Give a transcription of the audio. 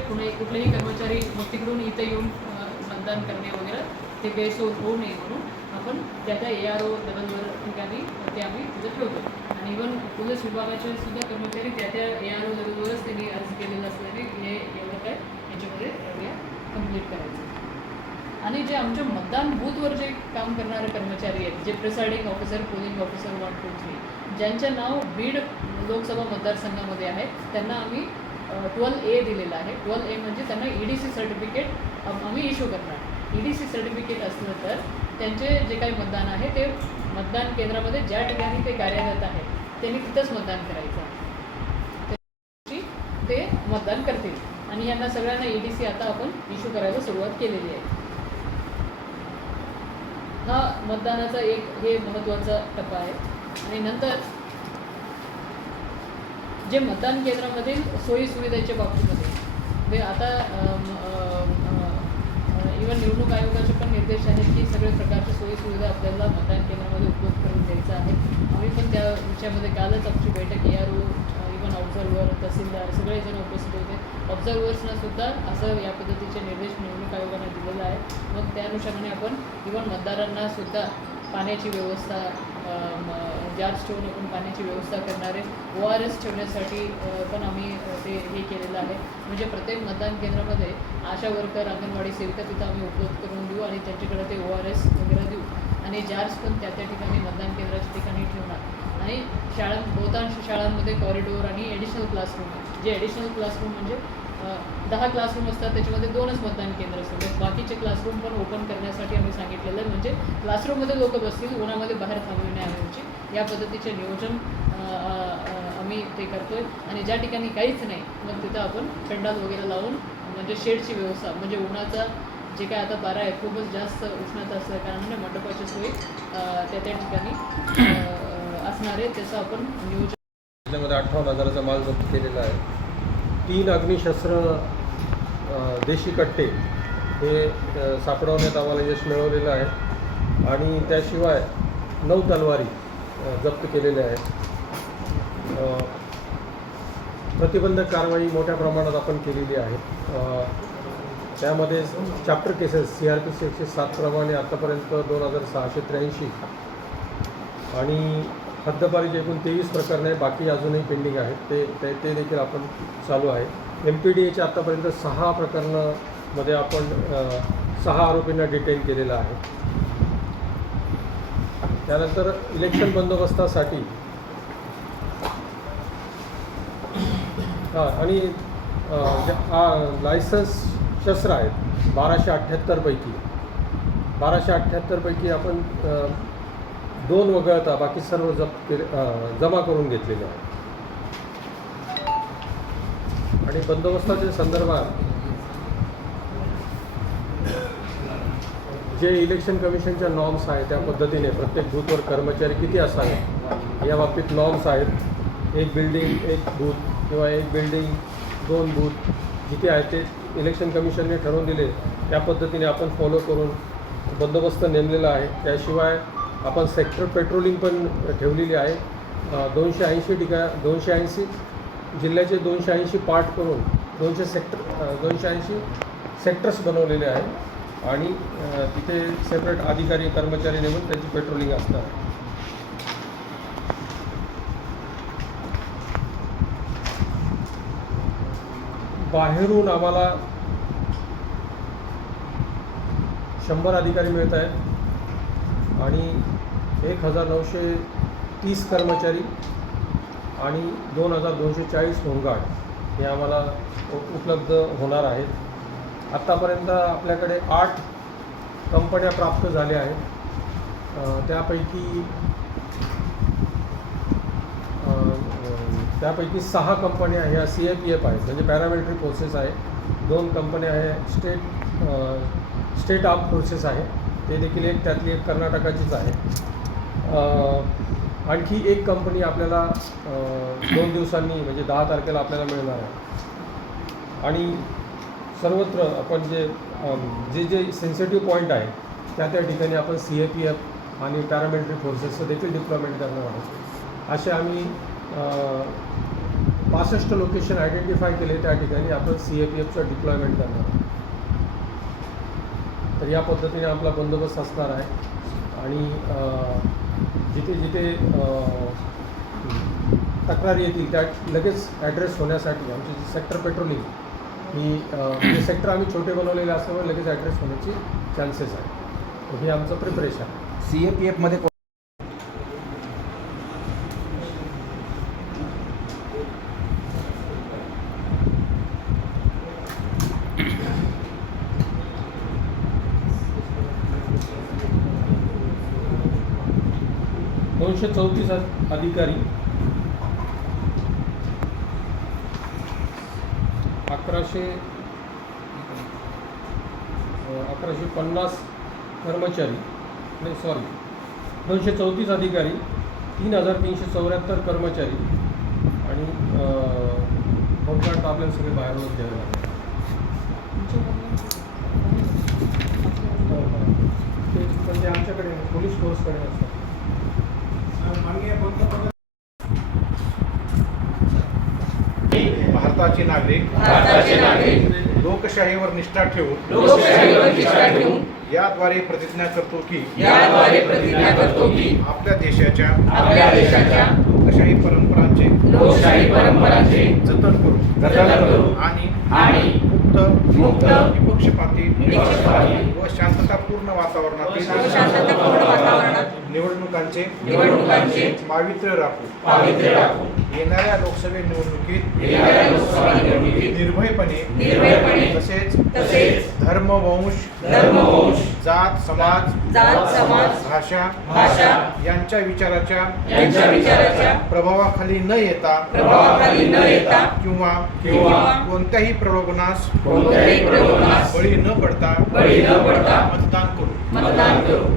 कुणी कुठलेही कर्मचारी मग तिकडून इथे येऊन मतदान करणे वगैरे ते गैरसोय होऊ नये म्हणून आपण त्या त्या ए आर ओ लेवलवर ठिकाणी ते आम्ही तिथं ठेवतो. आणि इवन पोलीस विभागाचे सुद्धा कर्मचारी त्या त्या ए आर ओ लेवलवरच त्यांनी अर्ज केलेला असल्याने हे एवढं काय याच्यामध्ये प्रक्रिया कंप्लीट करायचं. आणि जे आमच्या मतदान बूथवर जे काम करणारे कर्मचारी आहेत जे presiding officer polling officer one two three ज्यांचे नाव बीड लोकसभा मतदारसंघामध्ये आहे त्यांना आम्ही ट्वेल्व ए दिलेलं आहे. ट्वेल्व ए म्हणजे त्यांना ई डी सी सर्टिफिकेट आम्ही इश्यू करणार. ई डी सी सर्टिफिकेट असलं तर त्यांचे जे काही मतदान आहे ते मतदान केंद्रामध्ये ज्या ठिकाणी ते कार्यरत आहेत त्यांनी तिथंच मतदान करायचं. त्या दिवशी ते मतदान करतील. आणि यांना सगळ्यांना ई डी सी आता आपण इश्यू करायला सुरुवात केलेली आहे. हा मतदानाचा एक हे महत्त्वाचा टप्पा आहे. आणि नंतर जे मतदान केंद्रामधील सोयीसुविधेच्या बाबतीमध्ये. ते आता इवन निवडणूक आयोगाचे पण निर्देश आहेत की सगळ्या प्रकारच्या सोयीसुविधा आपल्याला मतदान केंद्रामध्ये उपलब्ध करून द्यायचा आहे. आम्ही पण त्या विषयामध्ये कालच आमची बैठक A R O even observer तहसीलदार सगळेजण उपस्थित होते. ऑब्झर्वर्सना सुद्धा असं या पद्धतीचे निर्देश निवडणूक आयोगाने दिलेला आहे मग त्या अनुषंगाने आपण इवन मतदारांना सुद्धा पाण्याची व्यवस्था जार्स ठेवून आपण पाण्याची व्यवस्था करणारे ओ आर एस ठेवण्यासाठी पण आम्ही ते हे केलेलं आहे. म्हणजे प्रत्येक मतदान केंद्रामध्ये आशा वर्कर अंगणवाडी सेविका तिथं आम्ही उपलब्ध करून देऊ आणि त्यांच्याकडे ते ओ आर एस वगैरे देऊ. आणि जार्स पण त्या त्या ठिकाणी मतदान केंद्राच्या ठिकाणी ठेवणार. आणि शाळां बहुतांश शाळांमध्ये कॉरिडोर आणि ॲडिशनल क्लासरूम जे ॲडिशनल क्लासरूम म्हणजे दहा क्लासरूम असतात त्याच्यामध्ये दोनच मतदान केंद्र असतात. बाकीचे क्लासरूम पण ओपन करण्यासाठी आम्ही सांगितलेलं आहे. म्हणजे क्लासरूममध्ये लोक बसतील उन्हामध्ये बाहेर थांबविण्याऐवजी या पद्धतीचे नियोजन आम्ही ते करतोय. आणि ज्या ठिकाणी काहीच नाही मग तिथं आपण पेंडाल वगैरे लावून म्हणजे शेडची व्यवस्था म्हणजे उन्हाचा जे काय आता बारा आहे खूपच जास्त उष्णता असल्या कारणाने मंडपाची सोय त्या त्या ठिकाणी असणारे असणार आहे. त्याचं आपण नियोजन त्याच्यामध्ये अठ्ठावन्न हजाराचा माल जप्त केलेला आहे. तीन अग्निशस्त्र देशी कट्टे हे सापडवण्यात आम्हाला यश मिळवलेलं आहे. आणि त्याशिवाय नऊ तलवारी जप्त केलेल्या आहेत. प्रतिबंधक कारवाई मोठ्या प्रमाणात आपण केलेली आहे. त्यामध्ये chapter cases C R P C एकशे सातप्रमाणे आत्तापर्यंत दोन हजार सहाशे त्र्याऐंशी. आणि हद्दपारीचे एकूण तेवीस प्रकरण बाकी अजूनही पेंडिंग आहेत. ते ते ते देखील आपण चालू आहे. एम पी डी एच्या आत्तापर्यंत सहा प्रकरणामध्ये आपण सहा आरोपींना डिटेन केलेलं आहे. त्यानंतर इलेक्शन बंदोबस्तासाठी. हां आणि जे लायसन्स शस्त्र आहेत. बाराशे अठ्ठ्याहत्तरपैकी बाराशे अठ्ठ्याहत्तरपैकी आपण दोन वगळता बाकी सर्व जप्त केले जमा करून घेतलेले आहे आणि बंदोबस्ताच्या संदर्भात जे इलेक्शन कमिशनच्या नॉर्म्स आहेत त्या पद्धतीने प्रत्येक बूथवर कर्मचारी किती असावे या बाबतीत नॉर्म्स आहेत. एक बिल्डिंग एक बूथ किंवा एक बिल्डिंग दोन बूथ जिथे आहे ते इलेक्शन कमिशनने ठरवून दिले. त्या पद्धतीने आपण फॉलो करून बंदोबस्त नेमलेला आहे. त्याशिवाय आपण सेक्टर पेट्रोलिंग पण ठेवलेली आहे. दोनशे ऐंशी ठिका दोनशे ऐंशी जिल्ह्याचे दोनशे ऐंशी पार्ट करून दोनशे सेक्टर दोनशे ऐंशी सेक्टर्स बनवलेले आहे. आणि तिथे सेपरेट अधिकारी कर्मचारी नेमून त्यांची पेट्रोलिंग असणार. आहे बाहेरून आम्हाला शंभर अधिकारी मिळत आहेत. आणि एक हजार नऊशे तीस कर्मचारी आणि दोन हजार दोनशे चाळीस होमगार्ड हे आम्हाला उपलब्ध होणार आहेत. आत्तापर्यंत आपल्याकडे आठ कंपन्या प्राप्त झाल्या आहेत. त्यापैकी त्यापैकी सहा कंपन्या ह्या सी ए पी एफ आहेत म्हणजे पॅरामिलिटरी फोर्सेस आहे. दोन कंपन्या आहे स्टेट स्टेट आर्म फोर्सेस आहे. ते देखील एक त्यातली एक कर्नाटकाचीच आहे. आणखी एक कंपनी आपल्याला दोन दिवसांनी म्हणजे दहा तारखेला आपल्याला मिळणार आहे. आणि सर्वत्र आपण जे जे जे सेन्सिटिव्ह पॉईंट आहे त्या त्या ठिकाणी आपण सी ए पी एफ आणि पॅरामिलिटरी फोर्सेसचं देखील डिप्लॉयमेंट करणार आहोत. असे आम्ही पासष्ट लोकेशन आयडेंटिफाय केले त्या ठिकाणी आपण सी ए पी एफचं डिप्लॉयमेंट करणार आहोत. तर या पद्धतीने आपला बंदोबस्त असणार आहे. आणि जिथे जिथे तक्रारी येतील त्या लगेच ॲड्रेस होण्यासाठी आमची जी सेक्टर पेट्रोलिंग ही अ, हे सेक्टर आम्ही छोटे बनवलेले असल्यामुळे लगेच ॲड्रेस होण्याची चान्सेस आहे तर हे आमचं प्रिपरेशन सी ए पी एफमध्ये दोनशे चौतीस अधिकारी. अकराशे अकराशे पन्नास कर्मचारी. नाही सॉरी दोनशे चौतीस अधिकारी तीन हजार तीनशे चौऱ्याहत्तर कर्मचारी आणि बहुतांश आपल्याला सगळे बाहेरूनच द्यावे लागले हो, हो. ते म्हणजे आमच्याकडे पोलीस फोर्सकडे असतात. भारताचे नागरिक भारताचे नागरिक. लोकशाहीवर निष्ठा ठेवून लोकशाहीवर निष्ठा ठेवून याद्वारे प्रतिज्ञा करतो की याद्वारे प्रतिज्ञा करतो की आपल्या देशाच्या आपल्या देशाच्या लोकशाही परंपरांचे लोकशाही परंपरांचे जतन करू. जतन करू. आणि आणि मुक्त मुक्त, निपक्षपाती व शांततापूर्ण वातावरणातील शांततापूर्ण वातावरणात निवडणुकांचे निवडणुकांचे पावित्र्य राखू. पावित्र्य राखू. येणाऱ्या लोकसभा निवडणुकीत येणाऱ्या लोकसभा निवडणुकीत निर्भयपणे निर्भयपणे तसेच तसेच धर्म वंश जात समाज जात समाज भाषा भाषा यांच्या विचाराच्या यांच्या विचाराच्या प्रभावाखाली न येता प्रभावाखाली न येता किंवा किंवा कोणत्याही प्रलोभनास कोणत्याही प्रलोभनास बळी न पडता बळी न पडता मतदान करू. मतदान करू.